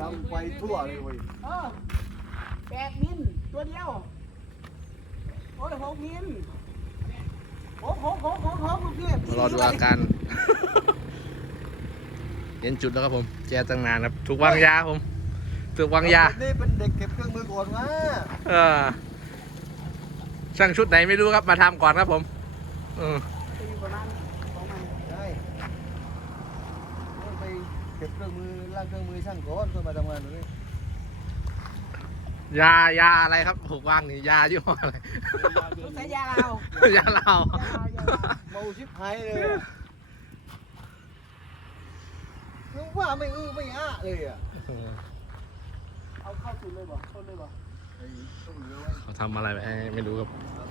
ทำไปทั่วเลยเว้ยเออแปดมิลตัวเดียว โอ้ยหกมิลหกหกหกหกหกลูกพี่มารอดูอาการ เห็นจุดแล้วครับผม แจตั้งนานครับ ถูกวางยาผม ถูกวางยา นี่เป็นเด็กเก็บเครื่องมือก่อนมาเออช่างชุดไหนไม่รู้ครับ มาทำก่อนครับผมเออ ตีประมาณสองมัน ใช่ต้องไป เก็บเครื่องมือล้างเครื่องมือช่างก่อนก็มาทำงานตรงนี้ยายาอะไรครับถูกวางนี่ยายี่ห้ออะไรต้องใช้ยาเรายาเรายาเรายาเราเมาชิบหายเลยอะคือว่าไม่อื้อไม่อ้าเลยอะเอาเข้าสุดเลยบ่ต้นเลยบ่ไอ้ต้องเหลือไว้เขาทำอะไรไปไม่รู้ครับ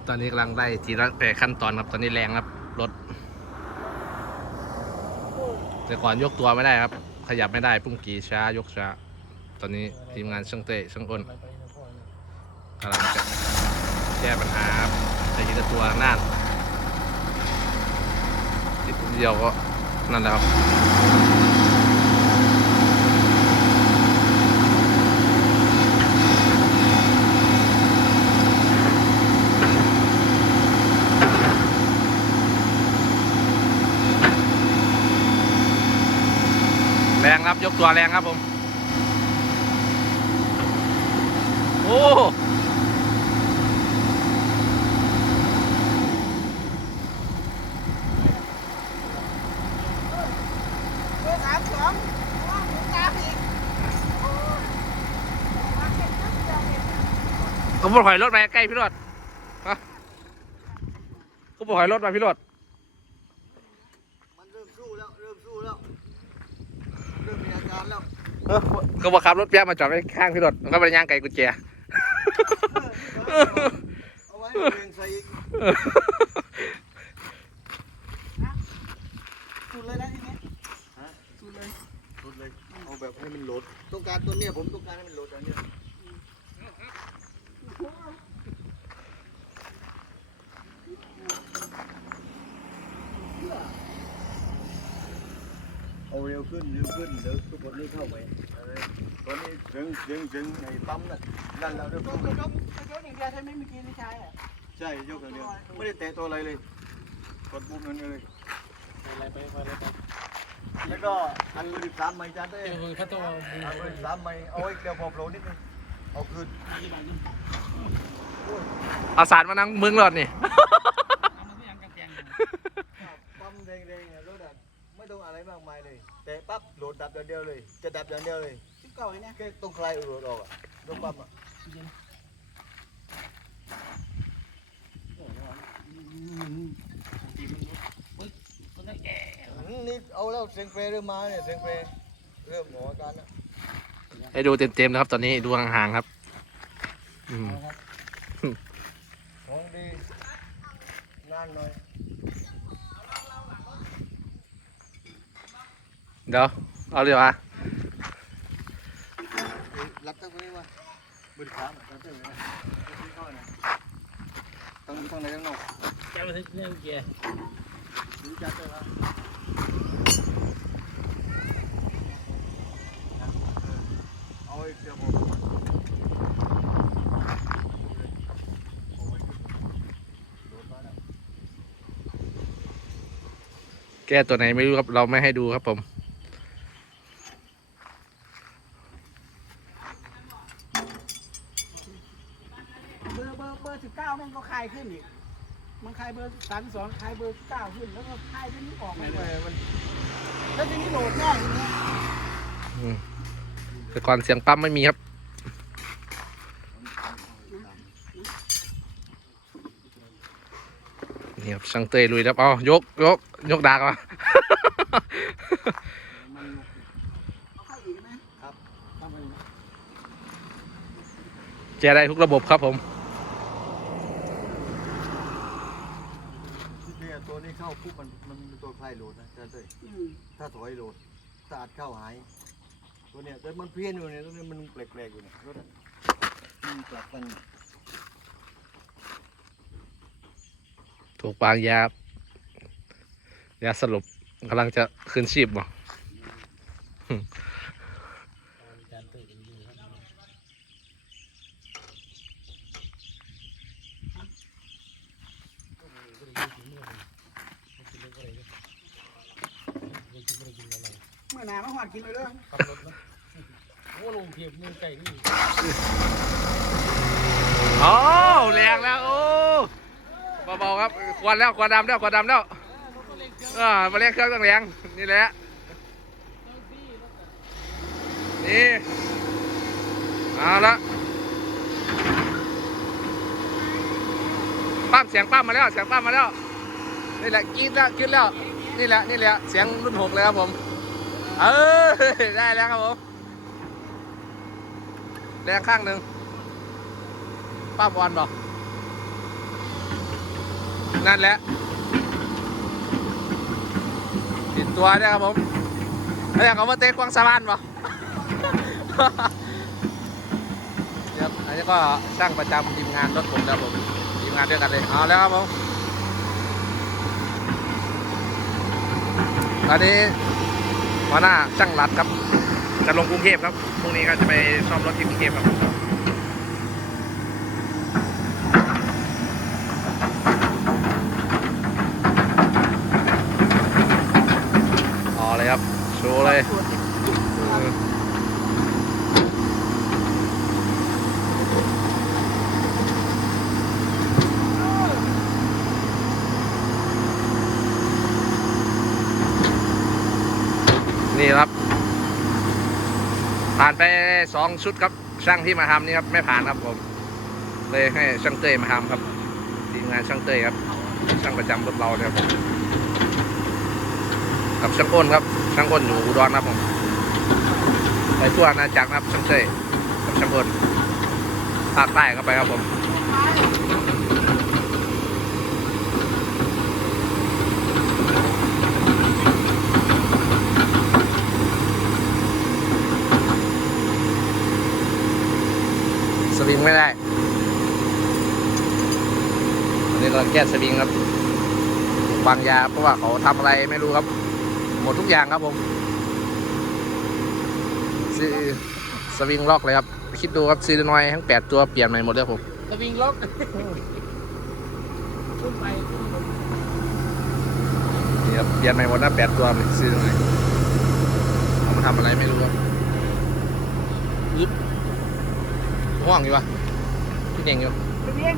ตอนนี้กำลังได้ทีละแต่ขั้นตอนครับ ตอนนี้แรงครับรถแต่ก่อนยกตัวไม่ได้ครับ ขยับไม่ได้พุ่งกีช้ายกช้า ตอนนี้ทีมงานช่างเตะช่างอ้นกำลังจะแก้ปัญหาครับแต่ทีละตัวนั่นติดเดียวก็นั่นแหละครับ แรงครับ ยก ตัวแรงครับผม โอ้เบอร์สามสองว่างหมูกราฟอีกโอ้ยวางแค่เจ้าเดียวเองเขาบอกถอยรถมาใกล้พี่รถฮะเขาบอกถอยรถมาพี่รถ มันเริ่มสู้แล้วเริ่มสู้แล้ว เริ่มมีอาการแล้วเออเขาบอกขับรถเปียกมาจอดไว้ข้างพี่รถมันก็ไปย่างไก่กุญแจเอาไว้เรียงใส่อีกสุดเลยนะทีนี้ฮะสุดเลยสุดเลยเอาแบบให้มันโหลดต้องการตัวเนี้ยผมต้องการให้มันโหลดอันเนี้ย เอาเร็วขึ้นเร็วขึ้นเดี๋ยวทุกคนนี้เข้าไปอะไรตอนนี้เสียงเสียงเสียงไอ้ปั๊มน่ะนั่นแล้วเริ่มยเข้ากไปยกยกยกอย่างเดียวใช่ไหมเมื่อกี้ที่ใช้อะใช่ยกอย่างเดียวไม่ได้แตะตัวอะไรเลยกดปุ่มนั่นเลยอะไรไปอะไรไปแล้วก็อันเบอร์สิบสามไม้จัดได้เออเขาต้องเอาอันเบอร์สิบสามไม้เอาไว้เกี่ยวพอโปรนิดนึงเอาคืนเอาสารมานั่งมึงรถนี่ปั๊มแดงๆอะรถอะไม่ต้องอะไรมากมายเลย แต่ปั๊บโหลดดับอย่างเดียวเลย จะดับอย่างเดียวเลยชิ้นเก่าเลยเนี่ยแค่ต้องคลายโหลดออกอะรถปั๊มอะอืมนี่เอาแล้วเสียงเฟรเริ่มมาเนี่ยเสียงเฟรเริ่มหมออาการแล้วให้ดูเต็มๆนะครับ ตอนนี้ดูห่างๆครับ อืม ของดีนานหน่อย เดี๋ยว เอาเดี๋ยวอะเอ้ยรับตั้งไว้ว่าบริการรับตั้งไว้นะไม่เข้านะตั้งตั้งไหนตั้งนอกแกมาที่เรื่องเกียร์รู้จักเลยครับเอาไอ้เสียผมโดนมาแล้วแก้ตัวไหนไม่รู้ครับ เราไม่ให้ดูครับผม เบอ ร์เบอร์เบอร์สิบเก้าแม่งก็คลายขึ้นอีก มันคลายเบอร์สามสองคลายเบอร์สิบเก้าขึ้น แล้วก็คลายที่นี้ออกมาเลยแล้วทีนี้โหลดง่ายทีนี้อืมแต่ก่อนเสียงปั๊มไม่มีครับ นี่ครับช่างเตยลุยแล้วเอายกยกยกดากมาเอาเข้าอีกไหมครับ ทำไปเลย แจได้ทุกระบบครับผม เนี่ยตัวนี้เข้าปุ๊บมัน มันเป็นตัวคลายโหลดนะอาจารย์เต้ยอืมถ้าถอยโหลดถ้าอัดเข้าหาย ตัวเนี้ยแต่มันเพี้ยนอยู่เนี่ยตัวนี้มันแปลกๆอยู่เนี่ยรถอะมันกลับกันถูกวางยายาสลบกำลังจะคืนชีพบ่ ใจารเตยจริงๆครับ เมื่อ หนามาหอดกินเลยเด้อขับรถนะโอ้ลงเพียบนี่ไก่นี่โอ้แรงแล้วโอ้เบาๆครับควันแล้วควันดำแล้วควันดำแล้วเออมาเรียกเครื่องต้องแรงนี่แหละนี่เอาละปั้มเสียงปั้มมาแล้วเสียงปั้มมาแล้วนี่แหละกรีดแล้วกรีดแล้วนี่แหละนี่แหละเสียงรุ่นหกเลยครับผม เออได้แล้วครับผมแรงข้างหนึ่งป้าบอลบอกนั่นแหละติดตัวเนี่ยครับผมแล้วอยากเอามาเตะกวางสะพานบ่ครับอันนี้ก็ช่างประจำทีมงานรถผมนะครับผมทีมงานด้วยกันเลยเอาแล้วครับผมตอนนี้ หัวหน้าช่างลัดครับจะลงกรุงเทพครับพรุ่งนี้ก็จะไปซ่อมรถที่กรุงเทพครับอ๋อเลยครับโชว์เลย นี่ครับ ผ่านไปสองชุดครับ ช่างที่มาทำนี่ครับ ไม่ผ่านครับผม เลยให้ช่างเต้ยมาทำครับทีมงานช่างเต้ยครับ ช่างประจำรถเราเนี่ยครับกับช่างอ้นครับช่างอ้นอยู่อุดรครับผมไปทั่วอาจักรนะครับช่างเต้ยกับช่างอ้นภาคใต้ก็ไปครับผม ไม่ได้อันนี้กำลังแก้สวิงครับวางยาเพราะว่าเขาทำอะไรไม่รู้ครับ หมดทุกอย่างครับผมซีสวิงล็อกเลยครับ คิดดูครับซีดนอยทั้งแปดตัวเปลี่ยนใหม่หมดเลยครับผมสวิงล็อกขึ้นไปขึ้นลงนี่ครับเปลี่ยนใหม่หมดนะแปดตัวซีดนอยเอามาทำอะไรไม่รู้ครับยึบ ห่วงอยู่ปะพี่เน่งอยู่เป็นเอง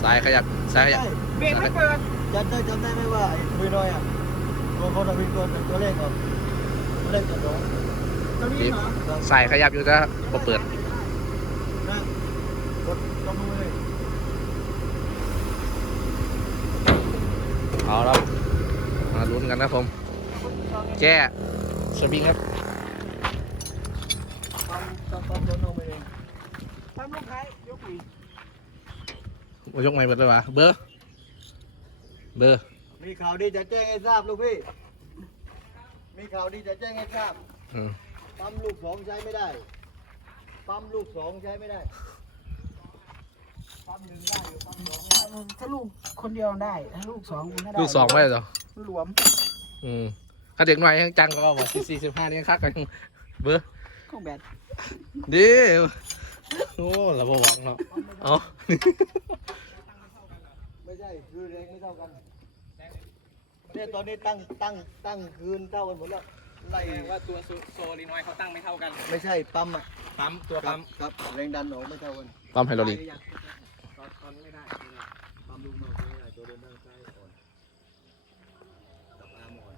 สายขยับสายขยับเบรกไม่เปิดจำได้จำได้ไหมว่าไอ้คุยน้อยอะตัวเขาทำเป็นตัวเป็นตัวเลขก่อนตัวเลขกับตัวตัวนี้เหรอสายขยับอยู่จะพอเปิดนะกดลงมือเลยเอาแล้วมาลุ้นกันนะผมแก้สวิงครับ ปั๊มปั๊มปั๊มตัวลงไปเอง ทำลู กค้ายยกไหนว่ายกไม่เปิดเลยวะเบอร์เบอร์มีข่าวดีจะแจ้งให้ทราบลูกพี่ มีข่าวดีจะแจ้งให้ทราบ อืมปั๊มลูกสองใช้ไม่ได้ ปั๊มลูกสองใช้ไม่ได้ ปั๊มหนึ่งได้อยู่ปั๊มสองไม่ได้ถ้าลูกคนเดียวได้ถ้าลูกสองมันไม่ได้ลูกสองไม่ได้เหรอหลวมอืมถ้าเด็กหน่อยยังจังก็บอกสี่สี่สิบห้านี่คักกันเบอร์ของแบตดี โอ้เราบอกเนาะเอ๋อไม่ใช่คือแรงไม่เท่ากันเนี่ยตอนนี้ตั้งตั้งตั้งคืนเท่ากันหมดแล้วไล่ว่าตัวโซลินอยเขาตั้งไม่เท่ากัน ไม่ใช่ปั๊มอะปั๊มตัวครัปั๊บมครับแรงดันออกไม่เท่ากันปั๊มไฮโดรลิกตอนตอนไม่ได้ปั๊มลูกนอกไม่ได้ตัวเดินด้านซ้ายอ่อนกับอาร์มอ่อน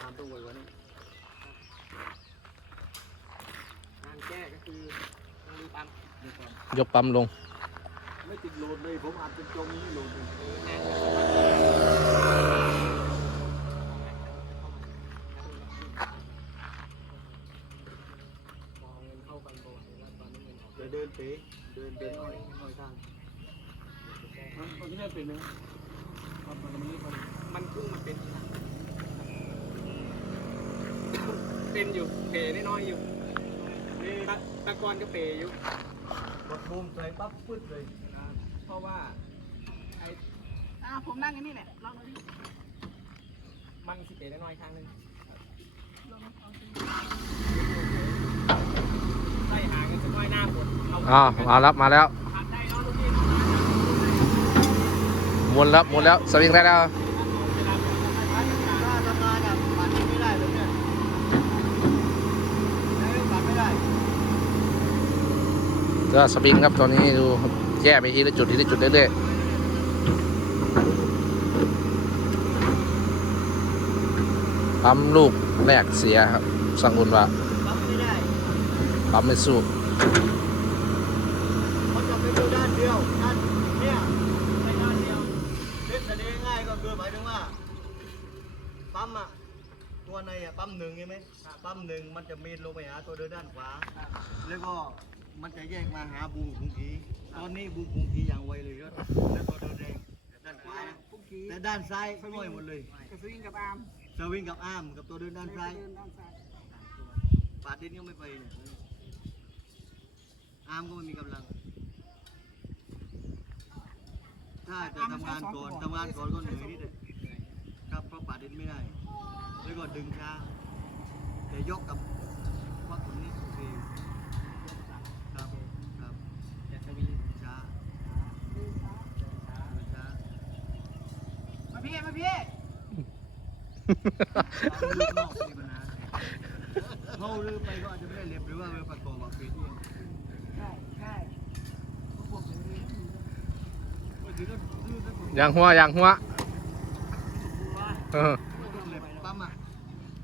อาร์มต้องไวกว่านี้งานแก้ก็คือ ยกปั๊มลง ไม่ติดโหลดเลยผมอาจจะจมนี้โหลดเลยมองเงินเข้ากันบ่อนนี้เงินออกจะเดินเตะเดินเป็นอ้อยอ้อยข้างมันมันไม่ได้เป็นนะมันมันไม่ได้มันคือมันเป็นเป็นอยู่เปย์น้อยๆอยู่ ตะกอนกาแฟอยู่กดบูมเลยปั๊บปึ๊ดเลยนะเพราะว่าไอ้าผมนั่งอย่างนี้แหละลองดูดิมันสิเปยได้น้อยข้างหนึงงเไล่หางกันจะน้อยหน้าฝนเอาอ้ามาแลบมาแล้วทนมุนแล้วมุนแล้วสวิงได้แล้ว ก็สปริงครับตอนนี้ดูแย่ไปทีละจุดทีละจุดเรื่อยๆปั๊มลูกแรกเสียครับ สังอุ่นว่าปัดไม่ได้ปั๊มไม่สู้ มันจะเป็นดูด้านเดียวด้านเนี่ยในด้านเดียวเล่นแสดงง่ายก็คือหมายถึงว่า ปั๊มอะ ตัวในอะปั๊มหนึ่งใช่ไหมปั๊มหนึ่งมันจะมีนลงไปหาตัวเดินด้านขวา แล้วก็มันจะแยกมาหาบูมคุงกีตอนนี้บูมคุงกีอย่างไวเลยก็แล้วตัวเดินแดงด้านขวานะปุ๊กกี้แต่ด้านซ้ายง่อยหมดเลยกระสวิงกับอาร์มสวิงกับอาร์มกับตัวเดินด้านซ้ายเดินด้านซ้ายปาดดินก็ไม่ไปเนี่ยอาร์มก็ไม่มีกำลังถ้าจะทำงานก่อนทำงานก่อนก็เหนื่อยนิดเดียวครับเพราะปาดดินไม่ได้ แล้วก็ดึงช้า แต่ยกกับวัดตรงนี้โอเคอยู่ครับครับแต่สวิงช้าช้ามาพี่มาพี่ปาดลูกนอกมีปัญหาเขาลืมไปก็อาจจะไม่ได้เรียบหรือว่าเวลาประกอบแบบปีที่ใช่ใช่พวกผมเรียนยางหัวยางหัวเออปั๊มอะ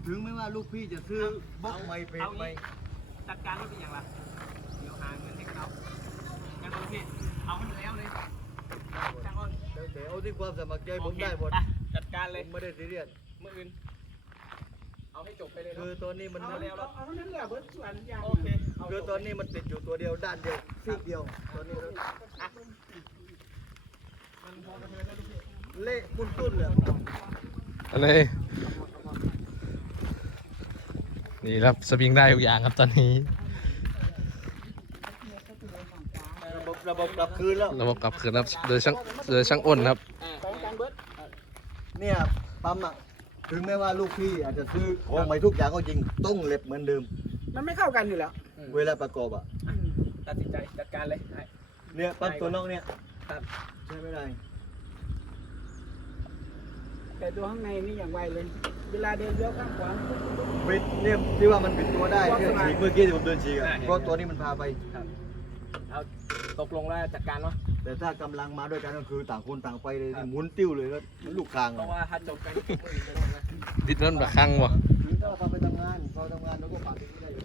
ถึงไม่ว่าลูกพี่จะซื้อบล็อกไม่เพจไม่จัดการรถเป็นอย่างไรเดี๋ยวหาเงินให้เขายังโอเคเอามันแล้วเลยช่างอ้นแต่เอาที่ความสมัครใจผมได้หมดโอเคไปจัดการผเลยมไม่ได้ซีเรียสเมื่ออื่นเอาให้จบไปเลยคืเนาะอตอนนี้มันเอามันเอาเอานั่นแหละเบิร์ดส่วนอย่างโอเคเอาคือตอนนี้มันติดอยู่ตัวเดียวด้านเดียวซีกเดียวตอนนี้เรามันพอกระเทือนแล้วลูกพี่เละมุนตุ้นเลยอะไร นี่ครับสปริงได้ทุกอย่างครับตอนนี้ ระบบระบบกลับคืนแล้วระบบกลับคืนครับโดยช่างโดยช่างอ้นครับไปกันเบิร์ดเนี่ยปั๊มอะถึงแม้ว่าลูกพี่อาจจะซื้อของใหม่ทุกอย่างก็จริงต้องเล็บเหมือนเดิม มันไม่เข้ากันอยู่แล้ว เวลาประกอบอะตัดสินใจจัดการเลยให้เนี่ยปั๊มตัวนอกเนี่ยครับใช่ไม่ได้ แต่ตัวข้างในนี่อย่างไวเลย เวลาเดินเลี้ยวข้างขวาบิดเนี่ยที่ว่ามันบิดตัวได้ความเนี่ยสบายฉีกเมื่อกี้ที่ผมเดินฉีกอะเพราะตัวนี้มันพาไป เอาตกลงแล้วจัดการเนาะ แต่ถ้ากำลังมาด้วยกันก็คือต่างคนต่างไปเลยหมุนติ้วเลยก็มันลูกคางเพอะราะว่าถ้าจบกันก็เมื่ออื่นจะโดนนะดิดนั่นแบบข้างวะถึงถ้าเขาไปทำงานเขาทำงานแล้วก็ปาดที่นี่ได้อยู่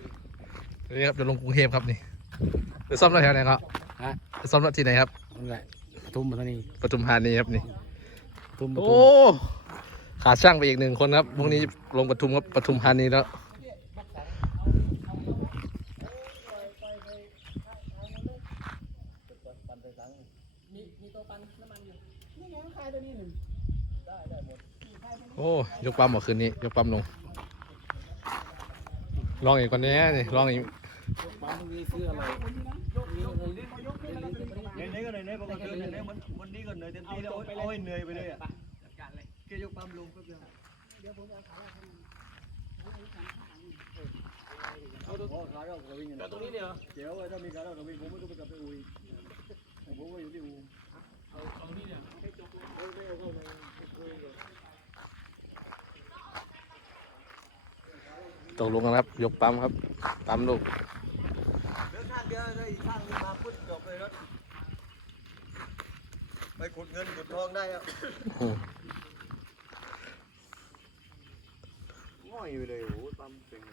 นี่ครับจะลงกรุงเทพครับนี่ไปซ่อมรถแถวไหนครับฮะไปซ่อมรถที่ไหนครับนั่นแหละทุ่มมาเท่านี้ปทุมธานีครับนี่ ทุ่มโอ้ ขาช่างไปอีกหนึ่งคนครับพรุ่งนี้ลงปทุมครับปทุมธานีแล้วโอ้ยกปั๊มหมดคืนนี้ ยกปั๊มลง ลองอีกคนนี้นี่ลองอีกปั๊มนี้ซื้ออะไรไหนๆก็ไหนๆผมก็เหนๆวันวันนี้ก็เหนื่อยเต็มที่แล้วเอาเอาให้เหนื่อยไปเลยอะ จัดกยยกปั๊มลงก็เพียงเอาตัวขาเรากับวิ่งจอดตรงนี้เดียวเดี๋ยวถ้ามีขาเรากับวิ่งผมไม่ต้องไปกับไปอุ้ยผมก็อยู่ที่อูเอาตรงนี้เดียให้จบเลยตกลงกันครับ ยกปั๊มครับ ปั๊มลูกเดินข้างเดียวได้อีกข้างนึงมาปุ๊บจบเลยรถไปขุดเงินขุดทองได้แล้ว อยอยู่เลยโอ้โหปั๊มเก่งเลย